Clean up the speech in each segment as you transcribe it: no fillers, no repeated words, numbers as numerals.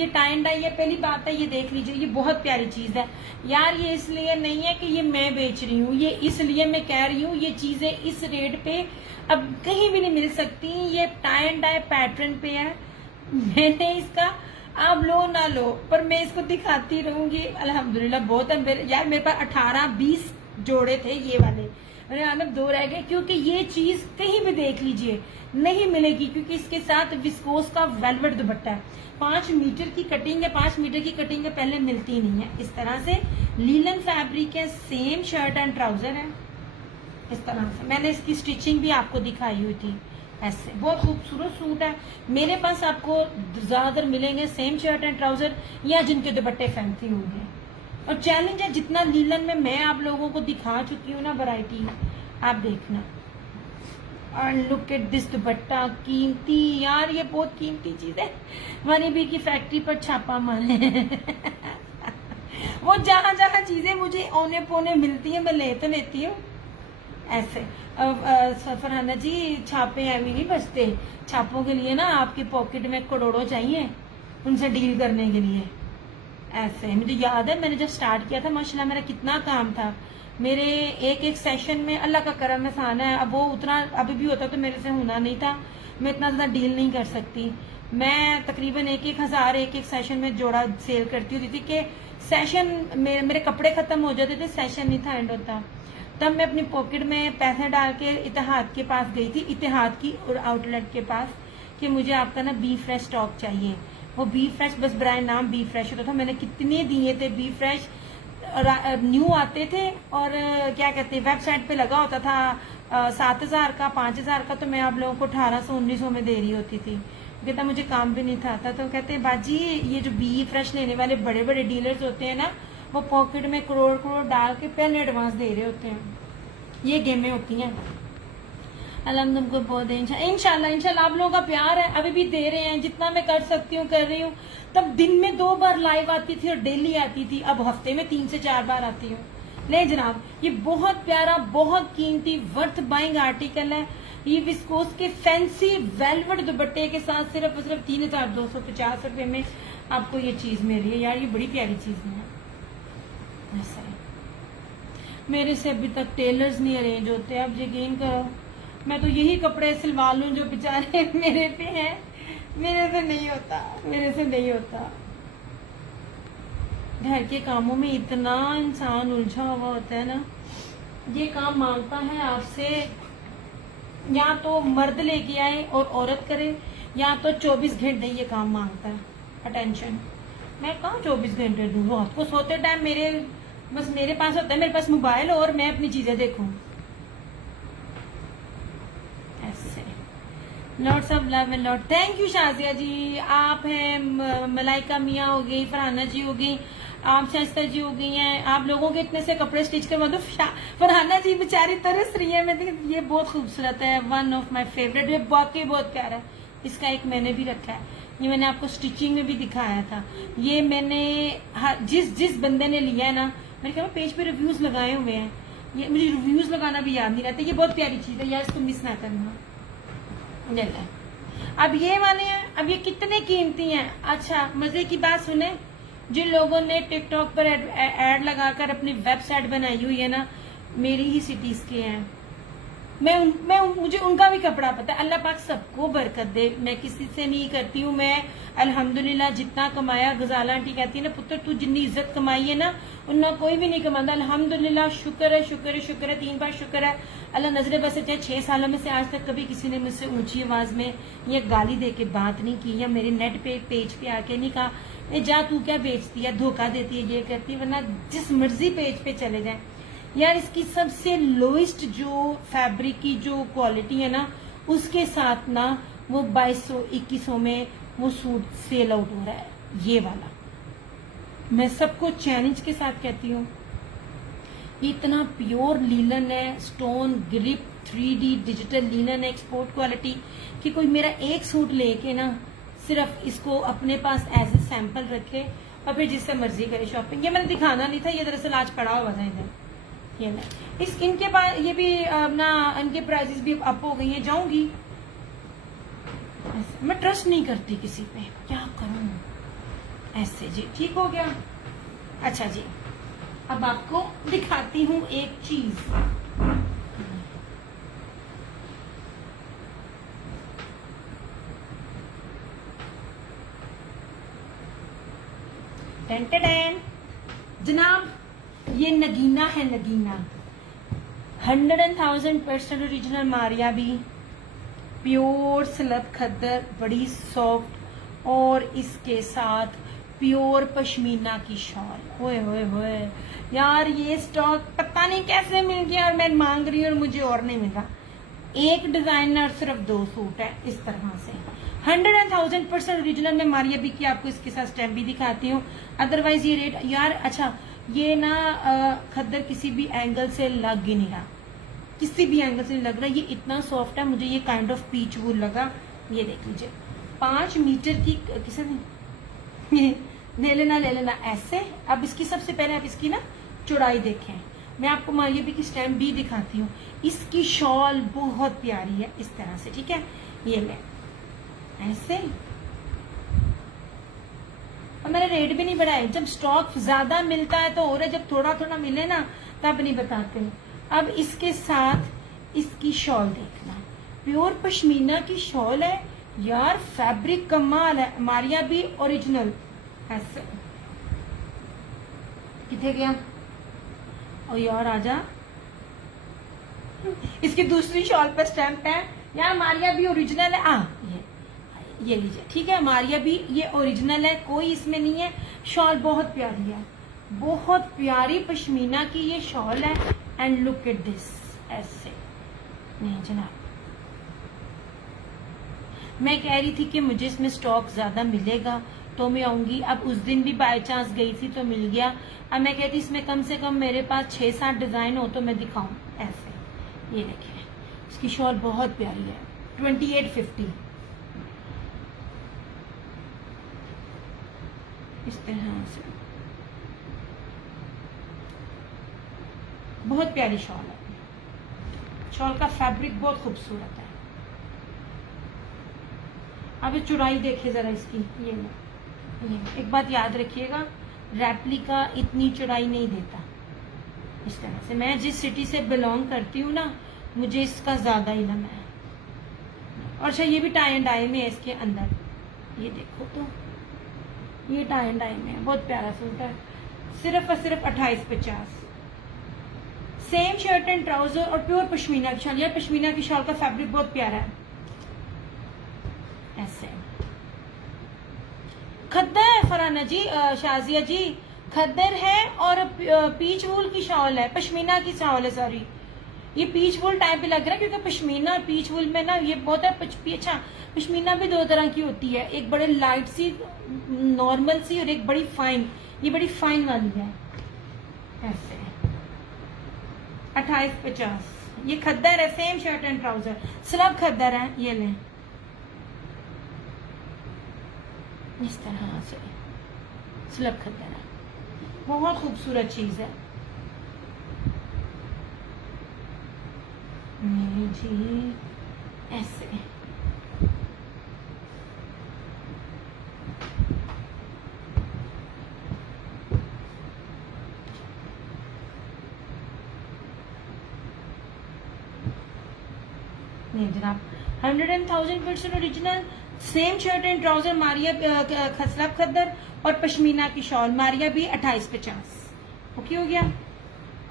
ये tie and die है, पहली बात है ये देख लीजिए, ये बहुत प्यारी चीज है यार। ये इसलिए नहीं है कि ये मैं बेच रही हूँ, ये इसलिए मैं कह रही हूँ ये चीजें इस रेट पे अब कहीं भी नहीं मिल सकती। ये टाई एंड डाई पैटर्न पे है, मैंने इसका, आप लो ना लो पर मैं इसको दिखाती रहूंगी। अल्हम्दुलिल्लाह बहुत है यार, मेरे पास 18-20 जोड़े थे ये वाले, मेरे आगे 2 रह गए, क्योंकि ये चीज कहीं भी देख लीजिए नहीं मिलेगी, क्योंकि इसके साथ विस्कोस का वेलवेट दुपट्टा है। 5 मीटर की कटिंग है, 5 मीटर की कटिंग है, पहले मिलती नहीं है। इस तरह से लीलन फैब्रिक है, सेम शर्ट एंड ट्राउजर है। इस तरह से मैंने इसकी स्टिचिंग भी आपको दिखाई हुई थी। ऐसे बहुत खूबसूरत सूट है। मेरे पास आपको ज्यादातर मिलेंगे सेम शर्ट एंड ट्राउजर या जिनके दुपट्टे फैंसी होंगे। और चैलेंज है जितना लीलन में मैं आप लोगों को दिखा चुकी हूँ ना वैरायटी, आप देखना। और लुक एट दिस दुपट्टा, कीमती यार, ये बहुत कीमती चीज है। हमारी भी की फैक्ट्री पर छापा मारे वो जहां जहां चीजें मुझे औने पौने मिलती है मैं ले तो लेती हूँ। ऐसे फरहाना जी, छापे ऐवी नहीं बचते, छापों के लिए ना आपकी पॉकेट में करोड़ों चाहिए उनसे डील करने के लिए। ऐसे मुझे याद है मैंने जब स्टार्ट किया था माशाल्लाह मेरा कितना काम था। मेरे एक सेशन में अल्लाह का करम एहसान है, अब वो उतना अभी भी होता तो मेरे से होना नहीं था, मैं इतना ज्यादा डील नहीं कर सकती। मैं तकरीबन 1,000 एक सेशन में जोड़ा सेल करती होती थी कि सेशन मेरे कपड़े खत्म हो जाते थे, सेशन नहीं था एंड होता। तब मैं अपनी पॉकेट में पैसे डाल के इतिहाद के पास गई थी, इतिहाद की और आउटलेट के पास, कि मुझे आपका ना बी फ्रेश स्टॉक चाहिए। वो बी फ्रेश बस ब्रांड नाम बी फ्रेश होता था, मैंने कितने दिए थे बी फ्रेश, न्यू आते थे और क्या कहते हैं वेबसाइट पे लगा होता था 7,000 का 5,000 का, तो मैं आप लोगों को 1,800-1,900 में दे रही होती थी। कहता मुझे काम भी नहीं था आता, तो कहते हैं बाजी ये जो बी फ्रेश लेने वाले बड़े बड़े डीलर्स होते हैं ना, वो पॉकेट में करोड़ करोड़ डाल के पहले एडवांस दे रहे होते हैं। ये गेमें होती हैं। अल्लाह तुमको बहुत इंशाल्लाह आप लोगों का प्यार है, अभी भी दे रहे हैं, जितना मैं कर सकती हूँ कर रही हूँ। तब दिन में 2 बार लाइव आती थी और डेली आती थी, अब हफ्ते में 3 से 4 बार आती हूँ। नहीं जनाब, ये बहुत प्यारा, बहुत कीमती, वर्थ बाइंग आर्टिकल है। ये विस्कोस के फैंसी वेलवेट दुपट्टे के साथ सिर्फ 3,250 रुपए में आपको ये चीज मिल रही है। यार ये बड़ी प्यारी चीज है। ऐसा है, मेरे से अभी तक टेलर्स नहीं अरेंज होते, अब यकीन करो मैं तो यही कपड़े सिलवा लूं जो बेचारे मेरे पे हैं, मेरे से नहीं होता, मेरे से नहीं होता। घर के कामों में इतना इंसान उलझा हुआ होता है ना, ये काम मांगता है आपसे या तो मर्द लेके आए और औरत करे, या तो 24 घंटे ये काम मांगता है अटेंशन। मैं कहाँ 24 घंटे दूँ, रात को सोते टाइम मेरे पास होता है, मेरे पास मोबाइल और मैं अपनी चीजें देखूं। ऐसे lots of love and lot thank you Shazia ji, आप हैं, मलाइका मियाँ हो गई, फरहाना जी हो गई, आप शाइस्ता जी हो गई हैं। आप लोगों के इतने से कपड़े स्टिच करवा दो। फरहाना जी बेचारी तरस रही है। मैं ये बहुत खूबसूरत है, वन ऑफ माय फेवरेट, ये वाकई बहुत प्यारा है। इसका एक मैंने भी रखा है, ये मैंने आपको स्टिचिंग में भी दिखाया था। ये मैंने जिस बंदे ने लिया है ना, मेरे ख्याल में पेज पे रिव्यूज लगाए हुए हैं, ये मुझे रिव्यूज लगाना भी याद नहीं रहता। ये बहुत प्यारी चीज है यार, इसको मिस ना करना। अब ये वाले हैं, अब ये कितने कीमती हैं। अच्छा मजे की बात सुने, जिन लोगों ने टिकटॉक पर एड लगाकर अपनी वेबसाइट बनाई हुई है ना, मेरी ही सिटीज के हैं। मुझे उनका भी कपड़ा पता है। अल्लाह पाक सबको बरकत दे, मैं किसी से नहीं करती हूँ। मैं अल्हम्दुलिल्लाह जितना कमाया, गजाला आंटी कहती है ना, पुत्र तू जितनी इज्जत कमाई है ना उतना कोई भी नहीं कमाता। अल्हम्दुलिल्लाह, शुक्र है शुक्र है शुक्र है, 3 बार शुक्र है। अल्लाह नजरे बसे, चाहे 6 सालों में से आज तक कभी किसी ने मुझसे ऊंची आवाज में या गाली दे के बात नहीं की, या मेरे नेट पे पेज पे आके नहीं कहा जा तू क्या बेचती है, धोखा देती है, ये करती है। वरना जिस मर्जी पेज पे चले जाए यार, इसकी सबसे लोएस्ट जो फैब्रिक की जो क्वालिटी है ना, उसके साथ ना वो 2200-2100 में वो सूट सेल आउट हो रहा है। ये वाला मैं सबको चैलेंज के साथ कहती हूँ, इतना प्योर लीलन है, stone grip 3D digital linen है, एक्सपोर्ट क्वालिटी, कि कोई मेरा एक सूट लेके ना सिर्फ इसको अपने पास एज ए सैंपल रखे और फिर जिससे मर्जी करे शॉपिंग। ये मैंने दिखाना नहीं था, ये दरअसल आज पड़ा हुआ था इधर। ये ना इनके पास ये भी अपना इनके प्राइजेस भी अप हो गई है। जाऊंगी, मैं ट्रस्ट नहीं करती किसी पे, क्या करूं। ऐसे जी, ठीक हो गया। अच्छा जी, अब आपको दिखाती हूँ एक चीज। टेन टेन जनाब, ये नगीना है, नगीना 100,000% ओरिजिनल मारिया भी, प्योर स्लब खद्दर, बड़ी सॉफ्ट, और इसके साथ प्योर पश्मीना की शॉल। होए होए होए यार, ये स्टॉक पता नहीं कैसे मिल गया और मैं मांग रही हूँ और मुझे और नहीं मिल रहा। एक डिजाइन और सिर्फ 2 सूट है इस तरह से। 100,000% ओरिजिनल में मारिया भी की आपको इसके साथ स्टैम्प भी दिखाती हूँ। अदरवाइज ये रेट यार, अच्छा ये ना खद्दर किसी भी एंगल से लग ही नहीं रहा, किसी भी एंगल से नहीं लग रहा। ये इतना सॉफ्ट है, मुझे ये काइंड ऑफ पीच वूल लगा। ये देख लीजिए, 5 मीटर की किसी ने ले लेना ऐसे। अब इसकी सबसे पहले आप इसकी ना चौड़ाई देखें। मैं आपको मारिया भी की स्टैम्प भी दिखाती हूँ। इसकी शॉल बहुत प्यारी है इस तरह से, ठीक है। ये ले ऐसे, और मैंने रेट भी नहीं बढ़ाए। जब स्टॉक ज्यादा मिलता है तो, और जब थोड़ा थोड़ा मिले ना तब नहीं बताते। अब इसके साथ इसकी शॉल देखना, प्योर पश्मीना की शॉल है यार, फैब्रिक कमाल है। मारिया भी ओरिजिनल ऐसे। किथे गया और यार आजा, इसकी दूसरी शॉल पर स्टैम्प है यार, मारिया भी ओरिजिनल है। ये लीजिए, ठीक है। मारिया भी ये ओरिजिनल है, कोई इसमें नहीं है। शॉल बहुत प्यारी है, बहुत प्यारी पश्मीना की ये शॉल है। एंड लुक एट दिस, ऐसे। नहीं जनाब, मैं कह रही थी कि मुझे इसमें स्टॉक ज्यादा मिलेगा तो मैं आऊंगी। अब उस दिन भी बाय चांस गई थी तो मिल गया। अब मैं कहती इसमें कम से कम मेरे पास 6-7 डिजाइन हो तो मैं दिखाऊं ऐसे। ये देखिए, इसकी शॉल बहुत प्यारी है, 2850 इस तरह से। बहुत प्यारी शॉल है, शॉल का फैब्रिक बहुत खूबसूरत है। अब ये चौड़ाई देखिए जरा इसकी। ये एक बात याद रखिएगा, रेप्लिका इतनी चौड़ाई नहीं देता इस तरह से। मैं जिस सिटी से बिलोंग करती हूँ ना, मुझे इसका ज्यादा इल्म है। और अच्छा, ये भी टाई एंड डाई में है इसके अंदर। ये देखो तो, ये टाई एंड डाई में है, बहुत प्यारा सूट है। सिर्फ और सिर्फ 2850। सेम शर्ट एंड ट्राउजर और प्योर पश्मीना की शॉल। यार पश्मीना की शॉल का फैब्रिक बहुत प्यारा है ऐसे। खद्दर फराना जी, शाजिया जी, खद्दर है और पीच वूल की शॉल है, पश्मीना की शॉल है। सॉरी, ये पीच वूल टाइप भी लग रहा है क्योंकि पश्मीना और पीच वूल में ना ये बहुत है। अच्छा, पश्मीना भी 2 तरह की होती है, एक बड़े लाइट सी नॉर्मल सी और एक बड़ी फाइन। ये बड़ी फाइन वाली है ऐसे। 2850। ये खद्दर है, same shirt and trouser, slub खद्दर है। ये लें इस तरह से, स्लब खद्दर है, बहुत खूबसूरत चीज है जी ऐसे। नहीं जनाब, 100,000% original, same shirt and trouser Maria slub खद्दर और पश्मीना की शॉल मारिया भी 2850। ओके हो गया।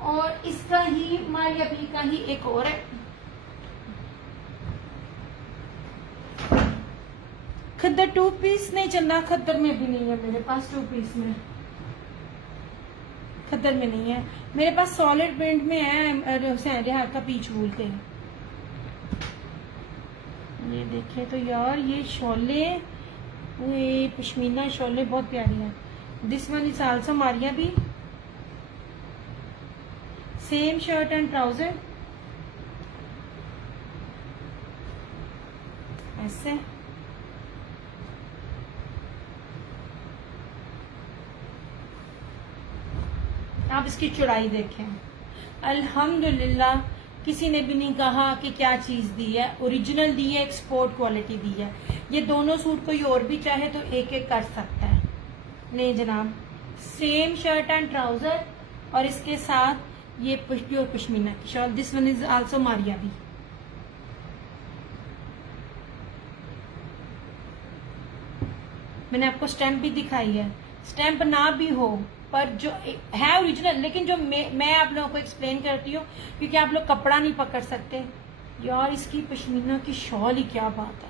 और इसका ही मारिया भी का ही एक और है, खद्दर 2 पीस नहीं चलना, खद्दर में भी नहीं है मेरे पास। 2 पीस में खद्दर में नहीं है मेरे पास, सॉलिड प्रिंट में है रिहार का पीच वूल के। ये देखिए तो यार, ये शॉले, ये पश्मीना शॉले बहुत प्यारी है। This one is also Maria भी, सेम शर्ट एंड ट्राउजर ऐसे। आप इसकी चौड़ाई देखें, अल्हम्दुलिल्लाह किसी ने भी नहीं कहा कि क्या चीज दी है, ओरिजिनल दी है, एक्सपोर्ट क्वालिटी दी है। ये दोनों सूट कोई और भी चाहे तो एक एक कर सकता है नहीं जनाब, सेम शर्ट एंड ट्राउजर और इसके साथ ये प्योर पश्मीना की shawl. This one is also Maria भी। मैंने आपको स्टैम्प भी दिखाई है, स्टैम्प ना भी हो पर जो है ओरिजिनल, लेकिन जो मैं आप लोगों को एक्सप्लेन करती हूँ क्योंकि आप लोग कपड़ा नहीं पकड़ सकते। यार इसकी पश्मीना की शॉल ही क्या बात है।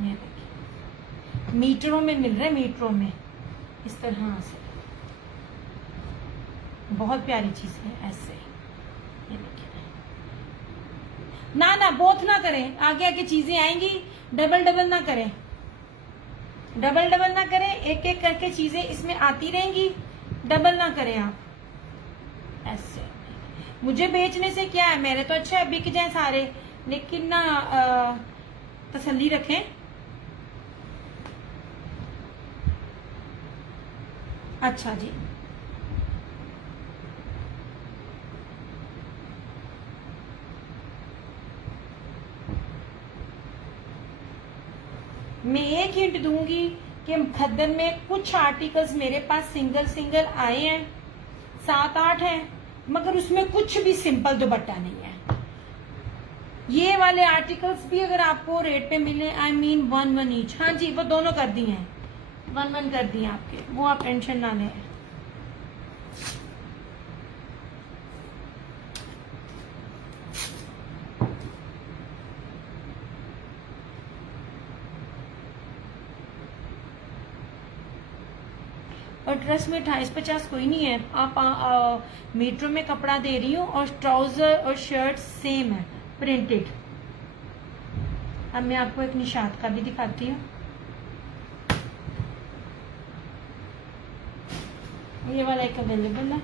ये देखिए मीटरों में मिल रहे हैं, मीटरों में इस तरह से, बहुत प्यारी चीज है ऐसे। ये देखिए ना बोथ ना करें, आगे आगे चीजें आएंगी, डबल डबल ना करें, डबल डबल ना करें, एक एक करके चीजें इसमें आती रहेंगी, डबल ना करें आप ऐसे। मुझे बेचने से क्या है, मेरे तो अच्छा बिक जाए सारे, लेकिन ना तसल्ली रखें। अच्छा जी, मैं एक हिंट दूंगी कि खद्दर में कुछ आर्टिकल्स मेरे पास सिंगल सिंगल आए हैं, 7-8 हैं, मगर उसमें कुछ भी सिंपल दुपट्टा नहीं है। ये वाले आर्टिकल्स भी अगर आपको रेट पे मिले, आई मीन 1-1 ईच। हाँ जी, वो दोनों कर दिए हैं, 1-1 कर दिए आपके, वो आप टेंशन ना लें। और ड्रेस में 28-50 कोई नहीं है। आप मीटर में कपड़ा दे रही हूँ और ट्राउजर और शर्ट सेम है, प्रिंटेड। अब मैं आपको एक निशात का भी दिखाती हूँ। ये वाला एक अवेलेबल है।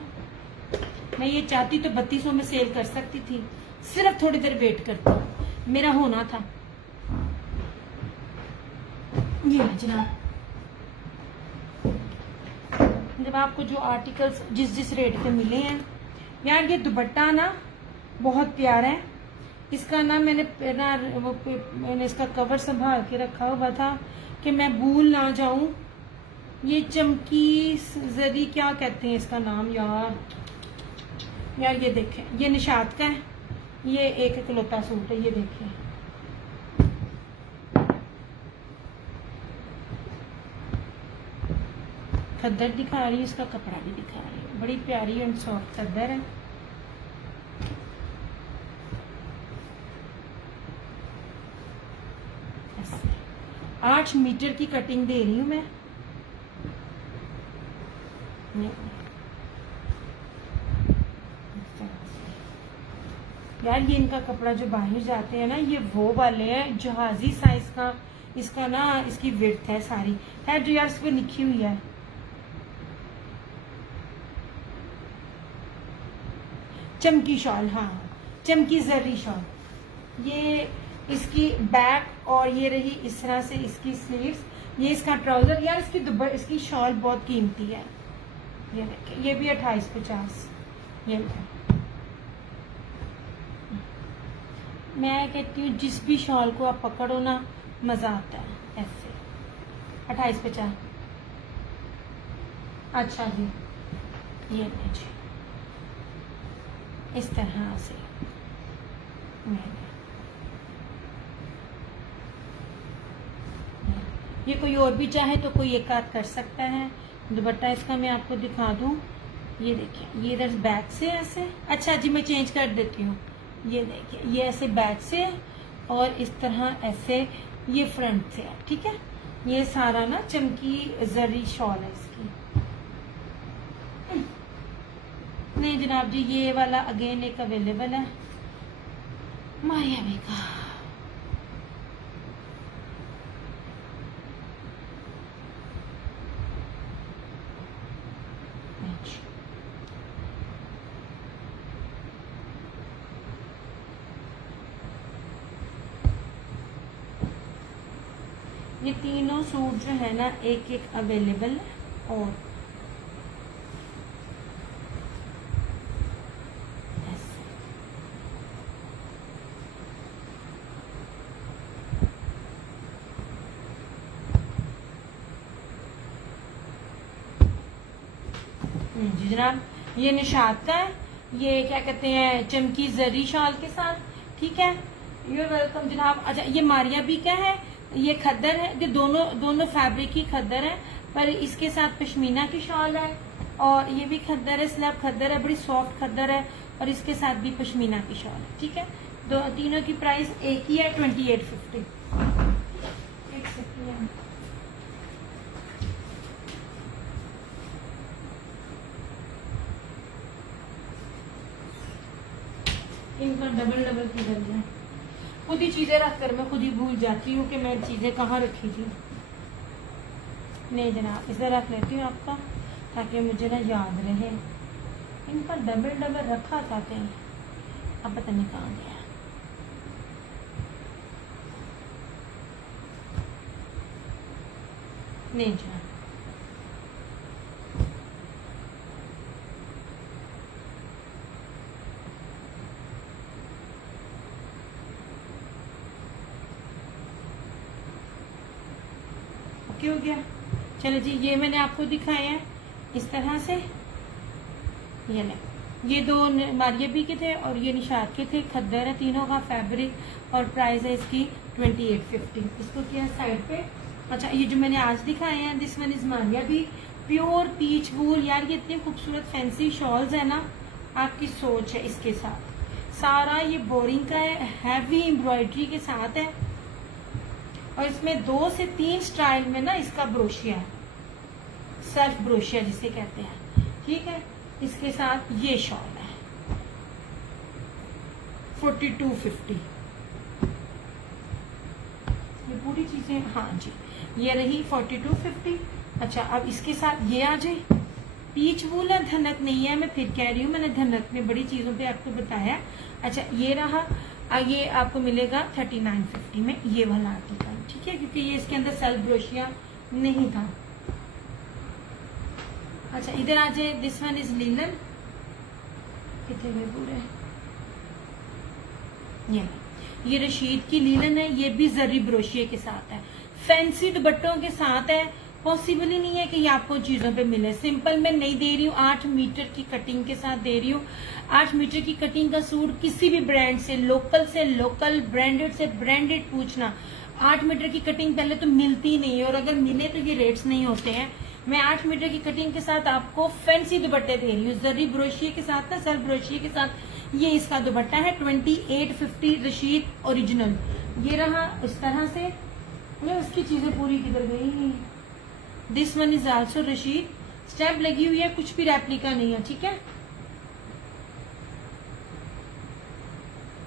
मैं ये चाहती तो 3200 में सेल कर सकती थी, सिर्फ थोड़ी देर वेट करती हूँ, मेरा होना था। ये है जनाब, जब आपको जो आर्टिकल्स जिस रेट पे मिले हैं। यार ये दुपट्टा ना बहुत प्यारा है, इसका ना मैंने इसका कवर संभाल के रखा हुआ था कि मैं भूल ना जाऊं। ये चमकी जरी, क्या कहते हैं इसका नाम यार ये देखें, ये निशात का है, ये एक इकलौता सूट है। ये देखें, खद्दर दिखा रही है, इसका कपड़ा भी दिखा रही है, बड़ी प्यारी एंड सॉफ्ट खद्दर है। ऐसे 8 मीटर की कटिंग दे रही हूं मैं। यार ये इनका कपड़ा जो बाहर जाते हैं ना, ये वो वाले हैं जहाजी साइज का, इसका ना इसकी विड्थ है सारी है जो यार इस पे लिखी हुई है। चमकी शॉल, हाँ चमकी जरी शॉल। ये इसकी बैक और ये रही इस तरह से इसकी स्लीव्स, ये इसका ट्राउजर। यार इसकी शॉल बहुत कीमती है। ये देखिए, ये भी 28-50। ये मैं कहती हूँ जिस भी शॉल को आप पकड़ो ना मजा आता है ऐसे। 28-50। अच्छा जी, ये लीजिए इस तरह से। ये कोई और भी चाहे तो कोई एक आध कर सकता है। दुपट्टा इसका मैं आपको दिखा दूं, ये देखिए, ये इधर बैक से ऐसे। अच्छा जी, मैं चेंज कर देती हूँ। ये देखिए, ये ऐसे बैक से और इस तरह ऐसे ये फ्रंट से है, ठीक है। ये सारा ना चमकी जरी शॉल है इसकी। नहीं जनाब जी, ये वाला अगेन एक अवेलेबल है मारिया भी का। ये तीनों सूट जो है ना एक एक अवेलेबल है। और जी जनाब, ये निशात का है, ये क्या कहते हैं चमकी जरी शॉल के साथ, ठीक है। यूर वेलकम जनाब। अच्छा ये मारिया भी का है, ये खद्दर है, ये दोनों फैब्रिक की खद्दर है, पर इसके साथ पश्मीना की शॉल है, और ये भी खद्दर है, स्लैब खद्दर है, बड़ी सॉफ्ट खद्दर है, और इसके साथ भी पश्मीना की शॉल है, ठीक है। तीनों की प्राइस एक ही है, 2850। इनका डबल की जरूरत है। खुद ही चीजें रख कर मैं खुद ही भूल जाती हूँ कि मैं चीजें कहाँ रखी थी। नहीं जनाब, इसे रख लेती हूँ आपका, ताकि मुझे ना याद रहे। इनका डबल रखा चाहते हैं, अब पता नहीं कहाँ गया। नहीं जनाब, ओके हो गया। चलो जी, ये मैंने आपको दिखाया है इस तरह से। ये ले, ये दो मारियबी के थे और ये निशात के थे, खद्दर है तीनों का फैब्रिक, और प्राइस है इसकी 2850। इसको किया साइड पे। अच्छा ये जो मैंने आज दिखाए हैं, this one is Maria B pure peach wool. यार ये इतनी खूबसूरत फैंसी शॉल्स है ना, आपकी सोच है इसके साथ। सारा ये बोरिंग का है, हैवी एम्ब्रॉयडरी के साथ है, और इसमें 2 से 3 स्टाइल में ना इसका ब्रोशिया है, सेल्फ ब्रोशिया जिसे कहते हैं, ठीक है। इसके साथ ये शॉल है 4250। ये पूरी चीजें, हाँ जी ये रही 4250। अच्छा अब इसके साथ ये आ जाए, पीच वूल है, धनक नहीं है, मैं फिर कह रही हूँ, मैंने धनक में बड़ी चीजों पे आपको बताया। अच्छा ये रहा, ये आपको मिलेगा 3950 में ये वाला आर्टिकल, ठीक है, क्योंकि ये इसके अंदर सेल्फ ब्रोशिया नहीं था। अच्छा इधर आ जाए, दिस वन इज लीलन, कितने में पूरे, ये रशीद की लीलन है, ये भी जरी ब्रोशिये के साथ है, फैंसी दुपट्टों के साथ है। पॉसिबल ही नहीं है कि ये आपको चीजों पे मिले। सिंपल में नहीं दे रही हूँ, 8 मीटर की कटिंग के साथ दे रही हूँ। 8 मीटर की कटिंग का सूट किसी भी ब्रांड से लोकल, ब्रांडेड से ब्रांडेड पूछना, 8 मीटर की कटिंग पहले तो मिलती नहीं है, और अगर मिले तो ये रेट्स नहीं होते हैं। मैं 8 मीटर की कटिंग के साथ आपको फैंसी दुपट्टे दे रही हूँ, जरी ब्रोशिये के साथ ना, सेल्फ ब्रोशिये के साथ। ये इसका दुपट्टा है 2850 रशीद ओरिजिनल। ये रहा इस तरह से। उसकी चीजें पूरी किधर गई। This one is also Rashid, stamp लगी हुई है, कुछ भी रेप्लिका नहीं है, ठीक है।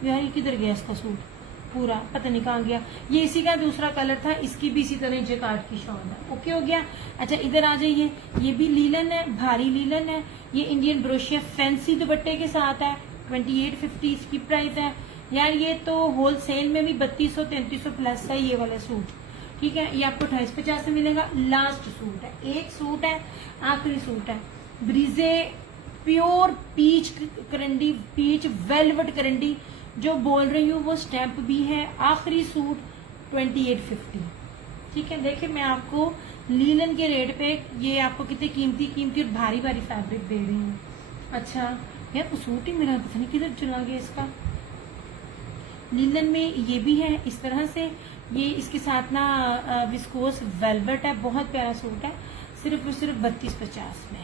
यार ये किधर गया इसका सूट पूरा, पता नहीं कहाँ गया। ये इसी का दूसरा कलर था, इसकी भी इसी तरह जैकार्ड की शॉल है, ओके हो गया। अच्छा इधर आ जाइए, ये भी लीलन है, भारी लीलन है, ये इंडियन ब्रोशिया फैंसी दुपट्टे के साथ है, 2850 इसकी प्राइस है। यार ये तो होलसेल में भी 3200-3300 प्लस है ये वाला सूट, ठीक है। ये आपको 2850 से मिलेगा। लास्ट सूट है, एक सूट है, आखिरी सूट है, ब्रीजे प्योर पीच करंडी, पीच वेलवेट करंडी जो बोल रही हूँ वो स्टैंप भी है। आखिरी सूट 2850, ठीक है। देखिए मैं आपको लीलन के रेट पे ये आपको कितने कीमती और भारी फैब्रिक दे रही हूँ। अच्छा यार सूट ही मेरा पता नहीं किधर चला गया इसका। लीलन में ये भी है इस तरह से, ये इसके साथ ना विस्कोस वेलवेट है, बहुत प्यारा सूट है, सिर्फ और सिर्फ 3250 में।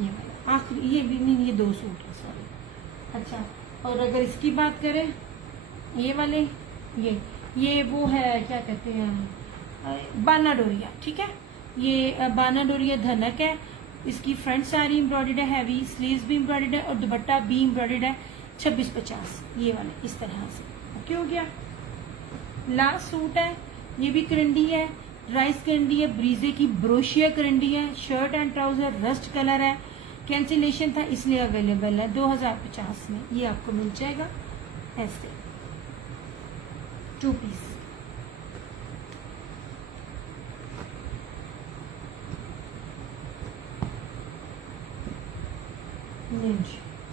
ये वाला आखिरी, ये भी नहीं, ये 2 सूट है, सॉरी। अच्छा और अगर इसकी बात करें, ये वाले, ये वो है क्या कहते हैं, बाना डोरिया, ठीक है। ये बाना डोरिया धनक है, इसकी फ्रंट सारी एम्ब्रॉयडर्ड है, हैवी स्लीव्स भी एम्ब्रॉयडर्ड है, और दुपट्टा भी एम्ब्रॉयडर्ड है। 2650 ये वाले इस तरह से, ओके हो गया। लास्ट सूट है, ये भी करंडी है, राइस करंडी है, ब्रीजे की ब्रोशिया करंडी है, shirt and trouser rust colour है, कैंसिलेशन था इसलिए अवेलेबल है 2050 में। ये आपको मिल जाएगा ऐसे 2 पीस।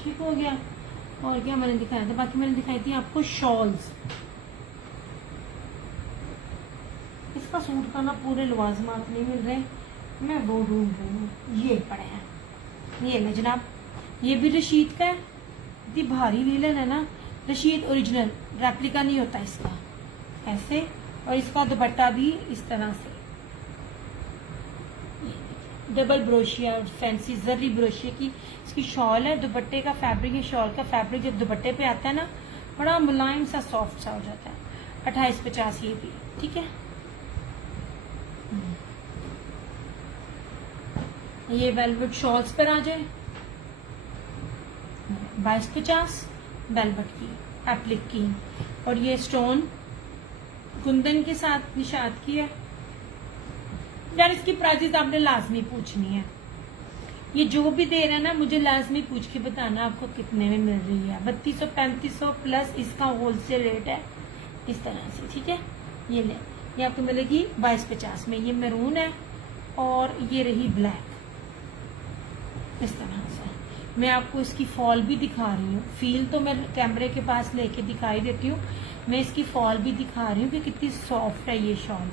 ठीक हो गया। और क्या मैंने दिखाया था, बाकी मैंने दिखाई थी आपको शॉल्स। इसका सूट का ना पूरे लवाजमात नहीं मिल रहे, मैं वो ढूंढ रही हूँ, ये पड़े हैं ये ले जनाब, ये भी रशीद का है, इतनी भारी लीलन है ना। रशीद ओरिजिनल, रेप्लिका नहीं होता इसका, ऐसे। और इसका दुपट्टा भी इस तरह से डबल ब्रोशिया और फैंसी जरी ब्रोशिया की इसकी शॉल है। दुपट्टे का फैब्रिक, ये शॉल का फैब्रिक जब दुपट्टे पे आता है ना, बड़ा मुलायम सा सॉफ्ट सा हो जाता है। 2850 ये भी, ठीक है। ये वेलवेट शॉल्स पर आ जाए, 2250 वेलवेट की एप्लिक की। और ये स्टोन कुंदन के साथ निशात की है। यार इसकी प्राइसेस आपने लाजमी पूछनी है, ये जो भी दे रहा है ना मुझे लाजमी पूछ के बताना आपको कितने में मिल रही है। 3200-3500 प्लस इसका होलसेल रेट है इस तरह से, ठीक है। ये ले, ये आपको मिलेगी 2250 में। ये मैरून है और ये रही ब्लैक, इस तरह से। मैं आपको इसकी फॉल भी दिखा रही हूँ, फील तो मैं कैमरे के पास लेके दिखाई देती हूँ, मैं इसकी फॉल भी दिखा रही हूँ कि कितनी सॉफ्ट है ये शॉल।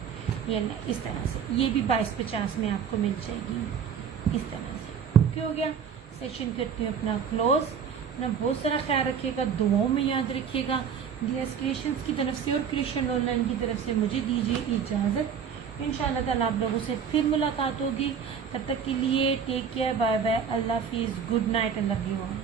ये इस तरह से, ये भी 2250 में आपको मिल जाएगी इस तरह से। ओके हो गया, सेशन करती हूँ अपना क्लोज। अपना बहुत सारा ख्याल रखिएगा, दुआओं में याद रखिएगा। डीएस क्रिएशंस की तरफ से और क्रिएशन ऑनलाइन की तरफ से मुझे दीजिए इजाजत। इंशाअल्लाह ताला आप लोगों से फिर मुलाकात होगी। तब तक के लिए टेक केयर, बाय बाय, अल्लाह हाफिज, good night and love you all.